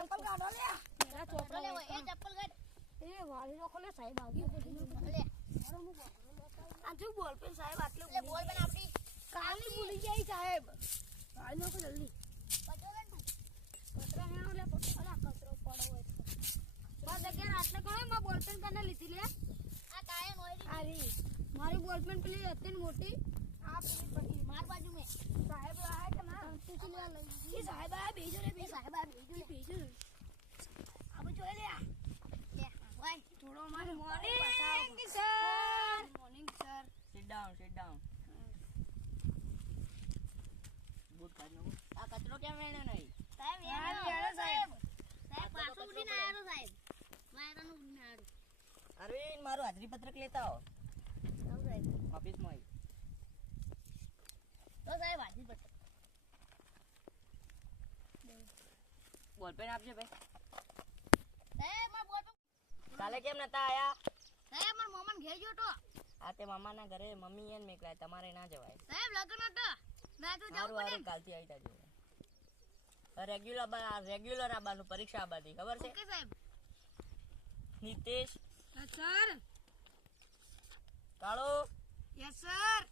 ચપ્પલ કાઢો લે મેરા ચોપડા લે એ ચપ્પલ કાઢ એ વાળી નો ખોલે સાહેબ આવજો લે આ જો બોલ પે સાહેબ આટલે લે બોલ પે આપડી કાલી ભૂલી ગઈ સાહેબ વાળી નો જલ્દી કચરો લે તું કચરો હેણો લે અલા કચરો પડો હોય બસ અગિયાર આટલે કોણે માં બોલ પેન તને લીધી લે આ કાય નોરી અરે મારી બોલ પેન પેલી હતી ને મોટી આ પેલી પડી માર બાજુ મે સાહેબ આયા કે ના તું લે લઈ સાહેબ આ બેજો રે બે સાહેબ આ બેજો अब जो ले भाई थोड़ा मार मॉर्निंग सर sit down બૂટ કાઢનો આ કચરો કેમ વેણ્યો નહીં સાહેબ યાર સાહેબ પાછો ઉડીને આયો સાહેબ વાયરાનો ઉડીને આયો અરવિંદ મારું હાજરી પત્રક લેતા આવો સાહેબ ઓફિસમાં તો સાહેબ હાજરી પત્રક બોલ પેન આપજે ભાઈ સાહેબ માર બોલ કાલે કેમ નતા આયા સાહેબ માર મોમન ઘેર ગયો તો આ તે મામાના ઘરે મમ્મી એને મેકલાય તમારે ના જવાય સાહેબ લગન હતો ના તો જાવ હારું કાલથી આવી જાજો રેગ્યુલર આબાનું પરીક્ષા આબાની ખબર છે ઓકે સાહેબ નિતેશ યસ સર કાળો યસ સર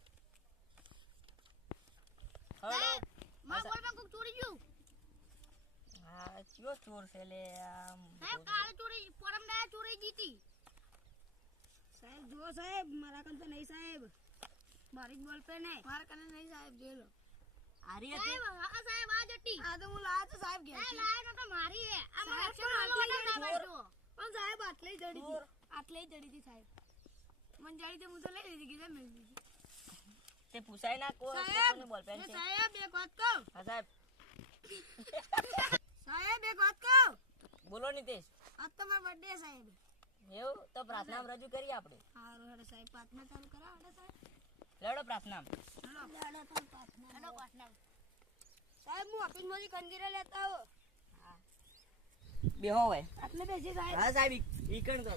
હેલો માર બોલ માં કોક ચોરી ગયું હા ચિયો ચોર છે લે આમ સાહેબ કાલે ચોરી પરમ દાયા ચોરી જીતી સાહેબ જો સાહેબ મારા કન તો નહીં સાહેબ મારી બોલ પે નહીં મારા કન નહીં સાહેબ જે લો આરી સાહેબ હતી આ સાહેબ આ જટી આ તો હું લાયા તો સાહેબ ગયા સાહેબ લાયા તો મારી હે આ મારા એક્શન વાળો સાહેબ જો પણ સાહેબ આટલે જડી હતી આટલે જડી હતી સાહેબ મન જડી તો હું તો લઈ લીધી કીધા મેં લીધી તે પૂછાય ના કોને બોલ પેન છે સાહેબ એક વાત કહું હા સાહેબ સાહેબ એક વાત કહું બોલો નિતેશ આજ તો મારો બર્થડે સાહેબ એવું તો પ્રાર્થના રજૂ કરીએ આપણે હારું હેડો સાહેબ પ્રાર્થના ચાલુ કરા હેડો સાહેબ લેડો પ્રાર્થના હેડો તો પ્રાર્થના હેડો પ્રાર્થના સાહેબ હું ઓફિસમાંથી કંદીરા લેતા આવો બેહો હોય આટલે બેસી સાહેબ હા સાહેબ ઈકણ કરો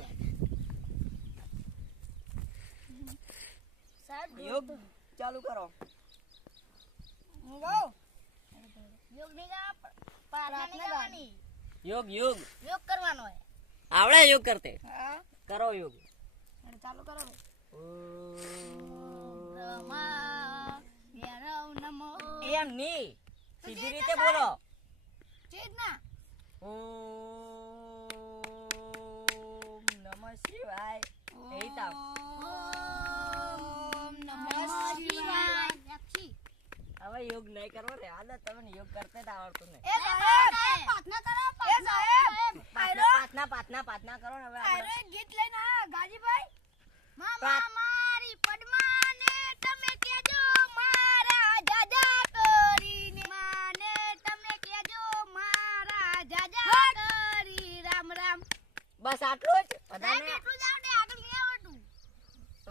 સાહેબ યોગ ચાલુ કરો હું ગો યોગ ની કા પ્રાર્થના કરવાની યોગ યોગ કરવાનો હે આવડે યોગ કરતે હા કરો યોગ હેડો ચાલુ કરો ઓમ બ્રહ્મા ભૈરવ નમો એમ ની સીધી રીતે બોલો ચેત ના ઓમ નમઃ શિવાય એ તાવ ઓમ નમઃ શિવાય લક્ષી હવે યોગ નહીં કરવો રે આદત તમને યોગ કરતે જ આવડતું નહીં એ સાહેબ પ્રાર્થના કરો એ સાહેબ પાથના કરો ને હવે અરે આપણે ગીત લઈને આ ગાજીભાઈ મામા પ્રાર્થ- મારી પદ્માને તમે કેજો મારા જાજા કરીને માને તમે કેજો મારા જાજા કરી રામ રામ બસ આટલું જ સાહેબ બધાને એટલું જ આવડે આગળ નહીં આવડતું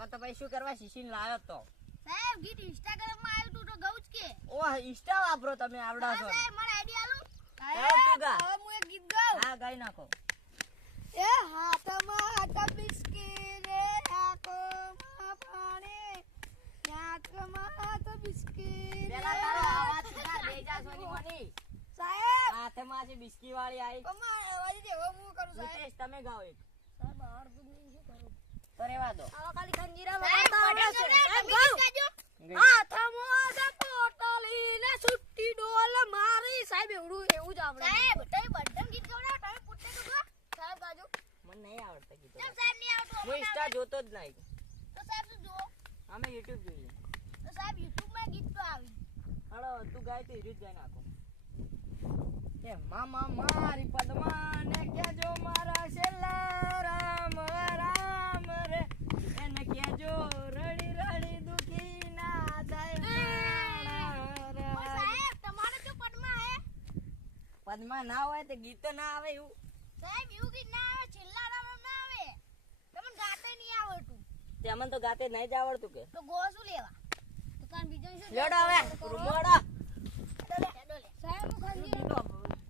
તો પછી શું કરવા શીશીને લાવ્યો તો સાહેબ ગીત ઇન્સ્ટાગ્રામ માં આવ્યું તું તો ગઉ જ કે ઓહ ઇન્સ્ટા વાપરો તમે આવડા છો સાહેબ મને આઈડિયા આલું ગાઓ તું ગા. હવે હું એક ગીત ગાઉં હા ગાઈ નાખો એ હાથમાં હાથ બિસ્કી રે આંખોમાં પાણી નાકમાં હાથ બિસ્કી પેલા તારો અવાજ સુધાર બે જા સોની મોની સાહેબ હાથમાં છે બિસ્કી વાળી આવી કમા અવાજ જેવો હું કરું સાહેબ નિતેશ તમે ગાઓ એક સાહેબ બહાર સુધી શું કરું તો રેવા દો આવા ખાલી ખંજીરા વગાડતા આવડે છે સાહેબ ગાઉં ગઈ. હાથમાં હાથ પોટલી ને સુટ્ટી ડોલ મારી સાહેબ એવું જ આવડે સાહેબ તઈ બટન ગીત ગાવડા તમે પૂછતે તો ગો સાહેબ ગાજો મને નહીં આવડતા ગીતો કેમ સાહેબ નહીં આવડતું હું ઇન્સ્ટા જોતો જ નહીં તો સાહેબ શું જુઓ અમે યુટ્યુબ જોઈએ તો સાહેબ YouTube માં ગીત તો આવી હળો તું ગાય તો રીત ગાઈ નાખો એ મામા મારી પદ્માને કેજો મારા છેલ્લા રામ રામ રે એને કેજો રડી રડી દુખી ના થાય સાહેબ તમારે જો પદ્મા હે પદ્મા ના હોય તો ગીત તો ના આવે એવું સાહેબ એવું ગીત ના આવે છેલ્લા રામ ના આવે તમને ગાતે નહીં આવડતું તેમને તો ગાતે નહીં જ આવડતું કે તો ગો શું લેવા દુકાન બીજો શું લેડો હવે રૂમોડો સાહેબ હું ખંજી ગીતો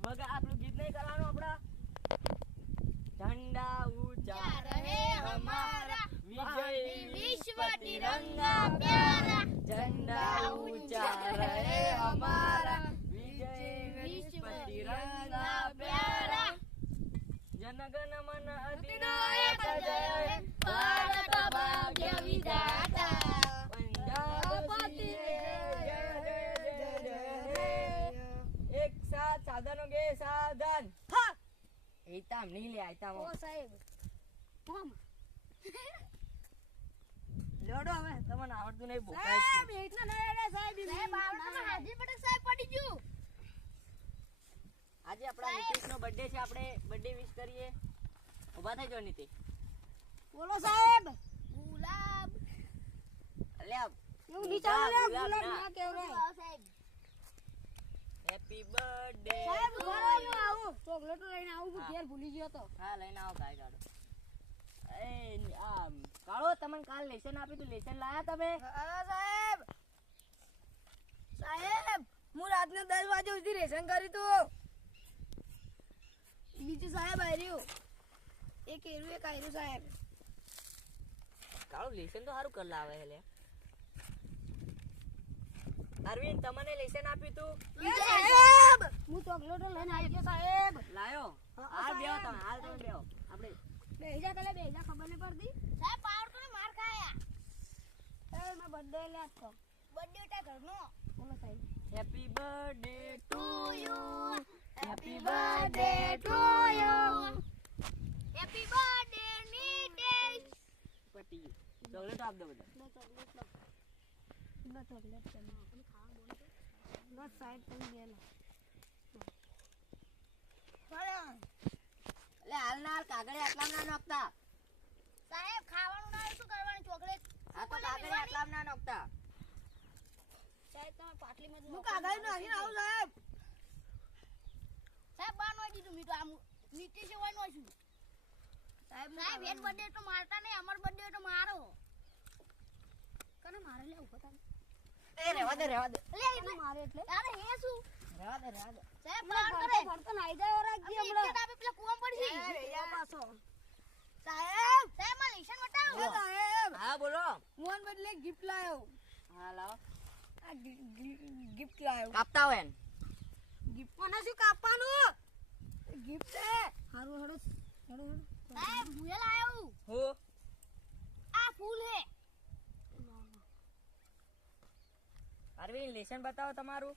વગર આપણું ગીત નહીં કરવાનું આપડા ઝંડા ઊંચા રહે હમારા વિજય વિશ્વ તિરંગા પ્યારા झंडा ऊंचा रहे हमारा विजय विश्व तिरंगा प्यारा ગણ મન અધિનાયક જય હે ભારત ભાગ્ય વિધાતા પંજાબ જય એક સાથ સાધનો ગે સાધન હા એતામ નહીં લે આયતામ ઓ સાહેબ કોમ લડો હવે તમને આવડતું નહીં સાહેબ બોકાય એટલા નહીં રે સાહેબ સાહેબ આવડે તો હાજી પટેલ સાહેબ પડી ગયું આજે આપણા નીતિશનો બર્થડે છે આપણે બર્થડે વિશ કરીએ ઊભા થઈ જાઓ નીતિ બોલો સાહેબ ગુલાબ અલ્યા એવું નીચે ગુલાબ ના કહેવાય સાહેબ હેપી બર્થડે સાહેબ ઘરે હું આવું ચોકલેટ લઈને આવું હું ઘેર ભૂલી ગયો તો હા લઈને આવો ગાય ગાડો એ આમ કાળો તમને કાલ લેસન આપ્યું તું લેસન લાયા તમે હા સાહેબ સાહેબ હું રાતના 10 વાગે સુધી રેશન કરી તું બીજું સાહેબ આવ્યું એક એરું એક આવ્યું સાહેબ કાળો લેસન તો સારું કર લાવે હે લે અરવિંદ તમને લેસન આપ્યું તું સાહેબ હું ચોકલેટ લઈને આવી ગયો સાહેબ લાયો હા, હાલ બેહો સાહેબ. તમે હાલ તમે બેહો આપણે બેજા કલે બેજા ખબર નહીં પડતી સાહેબ પાવર તો માર ખાયા એ મારો બર્થડે લે તો બર્થડે ઉટા ઘરનો બોલો સાહેબ happy birthday to you happy birthday to you happy birthday Nitesh પટી ચોકલેટ આપ દો બધા નો ચોકલેટ નો ચોકલેટ છે આપણે ખાવા બોલતો નો સાઈડ પર ગયેલો એટલે હાલ ના હાલ કાગળે આટલા ના નોખતા સાહેબ ખાવાનું ના શું કરવાનું ચોકલેટ આ તો કાગળે આટલા ના નોખતા સાહેબ તમે પાટલીમાં હું કાગળ નાખી આવું સાહેબ સાહેબ બાર નો દીધું મી તો આમ નીતિશ હોય નો છું સાહેબ સાહેબ એન બર્થડે તો મારતા નહીં અમાર બર્થડે તો મારો કને મારે લે ઉભો થા એ રહેવા દે લે એટલે મારે એટલે અરે હે શું રહેવા દે સાહેબ બાર કરે ભરતો નાઈ જાય રાખજી હમણાં આપણે પેલા કુવામ પડી અરે યા પાછો સાહેબ સાહેબ માં લેશન બતાવો સાહેબ હા બોલો મોન બદલે ગિફ્ટ લાયો હા લાવો આ ગિફ્ટ લાયો કાપતા હોય ને ગિફ્ટ મને શું કાપવાનું ગિફ્ટ છે હારું હડો હડો સાહેબ હું લાયો હો આ ફૂલ હે અરવિંદ લેસન બતાવો તમારું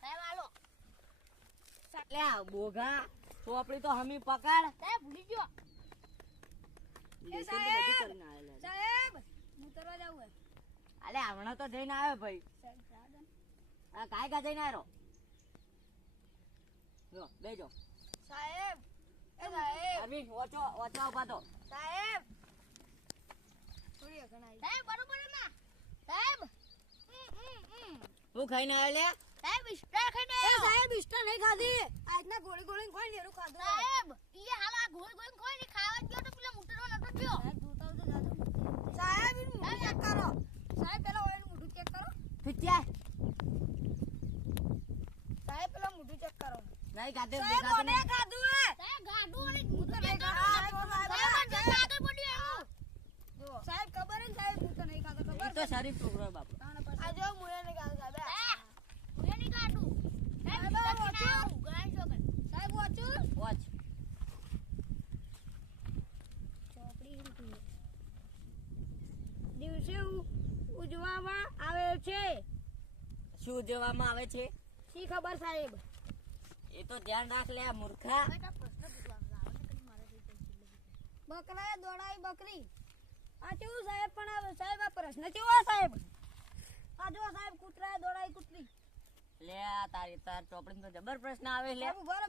સાહેબ આલો લે બોગા ચોપડી તો હમી પકડ સાહેબ ભૂલી ગયો લેસન તો બધું કરીને આવેલા સાહેબ હું તરવા જાઉં હે અલે હમણાં તો જઈને આવ્યો ભાઈ સાહેબ જાદન આ કાય કા જઈને આવ્યો જો બેજો સાહેબ એ સાહેબ અરવિંદ ઓછો ઉભા તો સાહેબ થોડી ઘણાઈ સાહેબ બરોબર ના સાહેબ હું ખાઈને આવ્યો લે સાહેબ ઇસ્ટા ખાઈને સાહેબ ઇસ્ટા નહીં ખાધી આજના ગોળી ગોળી ખોઈ લેરું ખાધું સાહેબ ઈ હાલ આ ગોળી ગોળી ખોઈ ને ખાવા ગયો તો પેલા મુટરો નતો થયો સાહેબ જોતા તો જાદુ સાહેબ ઈ મુઠું ચેક કરો સાહેબ પેલા ઓયનું મુઠું ચેક કરો ફિચ્યા સાહેબ પેલા મુઠું ચેક કરો નહીં ખાતે સાહેબ દેખાતું મને ખાધું હે સાહેબ ગાડું અને મુઠું નહીં ખાધું સાહેબ આગળ પડ્યું જો સાહેબ ખબર હે સાહેબ મુઠું નહીં ખાધો નહીં. ખબર ઈ તો શરીફ છોકરો હે બાપડો આ જો મુએ નહીં ખાધું સાહેબ મુએ નહીં ખાધું સાહેબ ગણાઈ છો સાહેબ વાંચું વોચ ચોપડી દિવસે ઉજવવામાં આવે છે શું ઉજવવામાં આવે છે શી ખબર સાહેબ એ તો ધ્યાન રાખ લે આ મૂર્ખા બકરા દોડાઈ બકરી આ કેવું સાહેબ પણ આવે સાહેબ આ પ્રશ્ન કેવો સાહેબ આ જો સાહેબ કૂતરા દોડાઈ કૂતરી લે આ તાર ચોપડી તો જબર પ્રશ્ન આવે લે સાહેબ ઉભા રહો,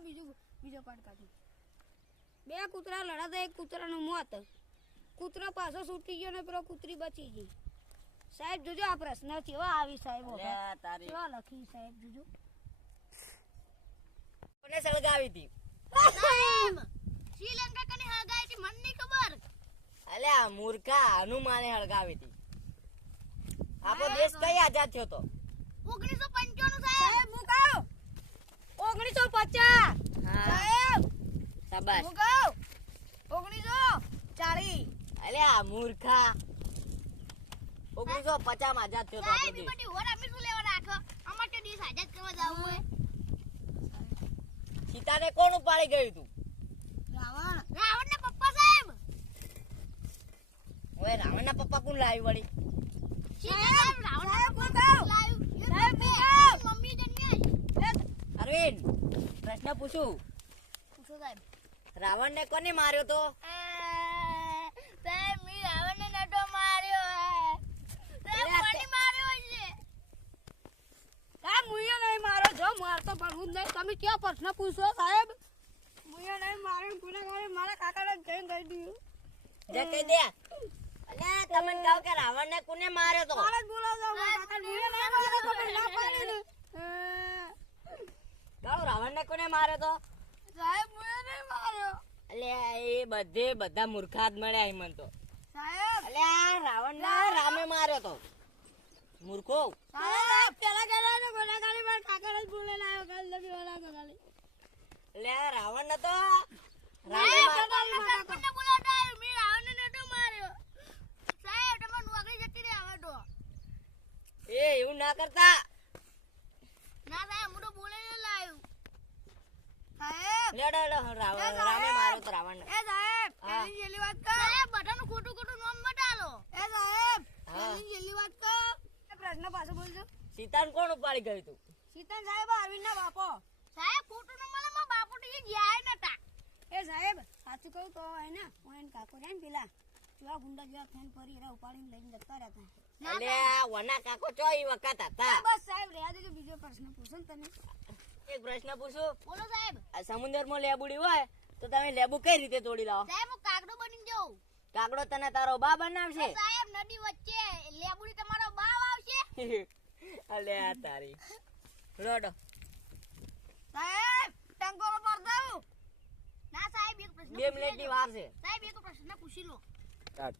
બીજો પાઠ કાઢી બે કૂતરા લડાતા એક કૂતરાનું મોત કૂતરો પાછો છૂટી ગયો ને પેલો કૂતરી બચી ગઈ સાહેબ જોજો આ પ્રશ્ન કેવા આવી સાહેબ લે તારી કેવા લખી સાહેબ જોજો કોને સળગાવી હતી સાહેબ શ્રીલંકા કને હળગાઈ હતી મને નહીં ખબર અલે આ મૂર્ખા હનુમાને હળગાવી હતી આપણો દેશ કઈ આઝાદ થયો તો 1955 સાહેબ હું કહું 1950 હા સાહેબ શાબાશ હું કહું 1940 અલે આ મૂર્ખા 1950 માં આઝાદ થયો તો આપણો સાહેબ દેશ બધી હોર અમે શું લેવા રાખો અમાર તો દેશ આઝાદ કરવા જાવું હે સીતાને કોણ ઉપાડી ગયું તું રાવણ રાવણના પપ્પા સાહેબ. ઓય રાવણના પપ્પા કોણ લાવી વળી? સાહેબ રાવણના પપ્પા લાવ્યું. સાહેબ મમ્મી જન્મ્યા. અરવિંદ પ્રશ્ન પૂછું. પૂછો સાહેબ. રાવણને કોને માર્યો તો? સાહેબ મી રાવણને નતો માર્યો. સાહેબ કોને માર્યો છે? સાહેબ મુયો નહીં મારો. જો મારતો પણ હું નહીં. તમે ક્યાં પ્રશ્ન પૂછો સાહેબ? મુયો નહીં માર્યો. ગુનેગાર મારા કાકાને જઈને કહી દીધું. જે કહી દે. અલ્યા તમને કહો કે રાવણને કોને માર્યો તો? મારા જ બોલાવજો. મારા કાકાને મુયો નહીં માર્યો તો મને ના પાડી ને. કહો રાવણને કોને માર્યો તો? સાહેબ મુયો નહીં માર્યો. અલ્યા એ બધા મૂર્ખા જ મળ્યા હિમંત તો. સાહેબ અલ્યા રાવણને રામે માર્યો તો. મૂર્ખો. સાહેબ પેલા કહેતા તો ગુનેગારી મારા કાકાને જ બોલે લાવ્યો. કાલ લગી વાળા તો ખાલી. અલ્યા રાવણને તો સાહેબ રામે કોને બોલાવતા આવ્યો? મી રાવણને નતો માર્યો. સાહેબ તમારે નોકરી જતી રહે હવે તો. એ એવું ના કરતા. ના સાહેબ હું તો બોલે ને લાવ્યું. સાહેબ લેડો રામે માર્યો તો રાવણને. એ સાહેબ હા. પેલી છેલ્લી વાત કર. સાહેબ બધાનું ખોટું ખોટું નામ બતાલો. એ સાહેબ હા. પેલી છેલ્લી વાત કર. એ પ્રશ્ન પાછો બોલજો. સીતાને કોણ ઉપાડી ગયું તું? સીતન સાહેબ અરવિંદના બાપો. સાહેબ ખોટું ન મળે મારા બાપુ તો એ ગયા નતા. એ સાહેબ સાચું કહું તો હે ને ઓન કાકો રે ને પેલા જેવા ગુંડા જેવા ફેન ફરી એરા ઉપાડીને લઈને જતા રહેતા. અલ્યા વના કાકો ચો ઈ વખત હતા. બસ સાહેબ રહ્યા દેજો. બીજો પ્રશ્ન પૂછો ને તમે. એક પ્રશ્ન પૂછું. બોલો સાહેબ. આ સમુદ્રમાં લેબુડી હોય તો તમે લેબુ કઈ રીતે તોડી લાવો? સાહેબ હું કાગડો બની જાઉં. કાગડો તને તારો બા બનાવશે? સાહેબ નદી વચ્ચે લેબુડી તમારો બાવ આવશે. અલ્યા તારી રોડો. સાહેબ ટંગો પર દઉં. ના સાહેબ એક પ્રશ્ન 2 મિનિટની વાર છે. સાહેબ એક પ્રશ્ન પૂછી લો.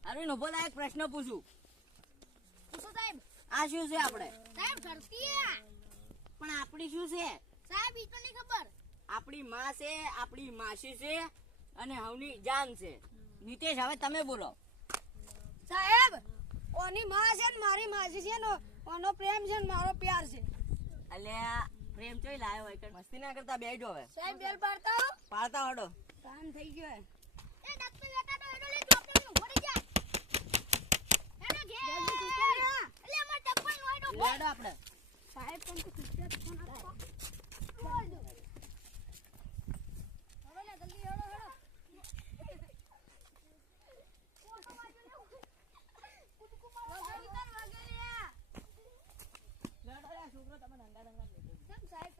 અરે નો બોલા એક પ્રશ્ન પૂછું. પૂછો સાહેબ. આ શું છે આપણે? સાહેબ ધરતી આ. પણ આપણી શું છે? સાહેબ ઈ તો નહીં ખબર. આપણી માં છે, આપણી માસી છે અને હવની જાન છે. નીતેશ હવે તમે બોલો. સાહેબ ઓની માં છે ને મારી માસી છે ને ઓનો પ્રેમ છે ને મારો પ્યાર છે. અલ્યા પ્રેમ ચોઈ લાયો હોય કે મસ્તી ના કરતા બેજો હવે. સાહેબ બેલ પાડતા હો. પાડતા હડો. કામ થઈ ગયો હે. એ ડક્ટર બેટા તો એનો લે ચોકલેટ નું ભરી જાય. એનો ઘેર. એટલે અમાર ચપ્પલ નો હોય તો લેડો આપણે. સાહેબ પણ તો કિસ્સા ફોન આપો.